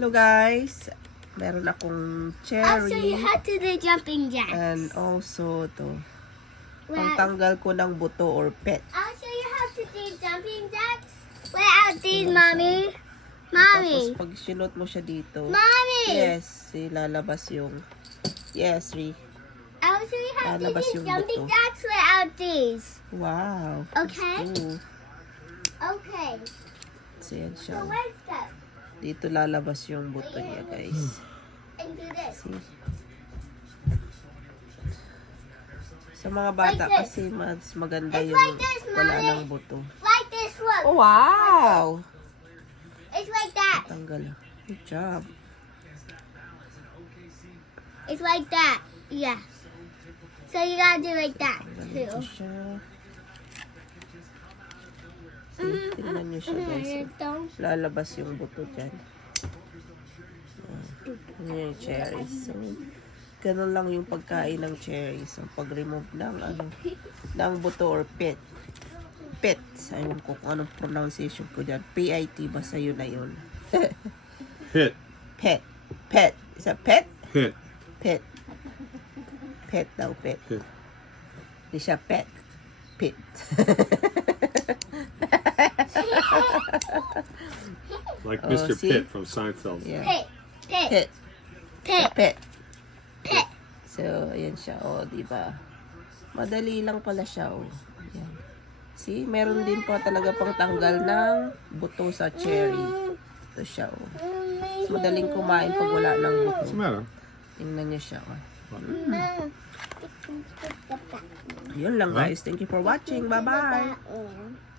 Hello guys, meron akong cherry. Also, you have to do jumping jacks. And also to, Well, pangtanggal ko ng buto or pet. also, you have to do jumping jacks. Without these, mommy. Mommy. Tapos pag sinot mo siya dito, Mommy. yes, ilalabas yung, yes, Ri. Also, you have to Lalabas do yung jumping buto. jacks without these. Wow. Okay. Ooh. Okay. So yan So siya. let's go. Dito lalabas yung buto niya guys. And do this. See? Sa mga bata Like this. kasi mas maganda It's yung like this, wala Mommy. ng buto. Like this, look. Oh, wow! It's like that. Tanggal. Good job. It's like that. Yeah. So you gotta do like that Tanggalin ko too. siya. See, tingnan nyo siya guys. Don't. Lalabas yung buto dyan. Yan yung cherries. So, ganun lang yung pagkain ng cherries. So, pag-remove ng, ng buto or pet. Pet. Ayun ko kung anong pronunciation ko dyan. P-I-T. Basta yun na yun. Pit. Pet. Pet. Is that pet? Pit. Pet. Pet daw, pet. Pit. Di siya pet. Pit. Like Oh, Mr. see? Pitt from Seinfeld. Yeah. Pit. Pit. Pet. Pit. Pet. Pit. So, ayan siya. O, diba? Madali lang pala siya. O. Ayan. See, meron din po talaga pang tanggal ng buto sa cherry. Ito siya. O. Mas madaling kumain pag wala ng buto. What's the matter? Tingnan niyo siya. O. Yun lang guys. Thank you for watching. Bye-bye. Bye.